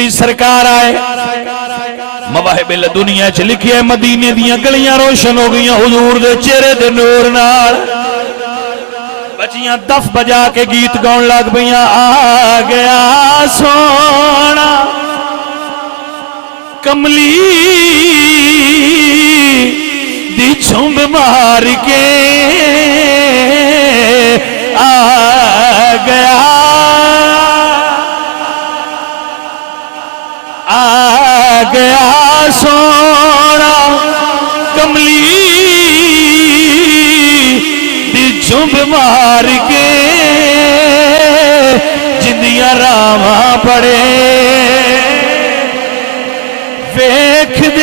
सरकार आए मवाहिबिल दुनिया च लिखिया मदीने दियां गलियां रोशन हो गई हुजूर दे चेहरे दे नूर नाल। बच्चियां दफ बजा के गीत गाउन लग पईयां आ गया सोना कमली दी झुंब मार के आ गया सोना कमली दी झुंब मार के जिंदियां रावां पड़े वेख दे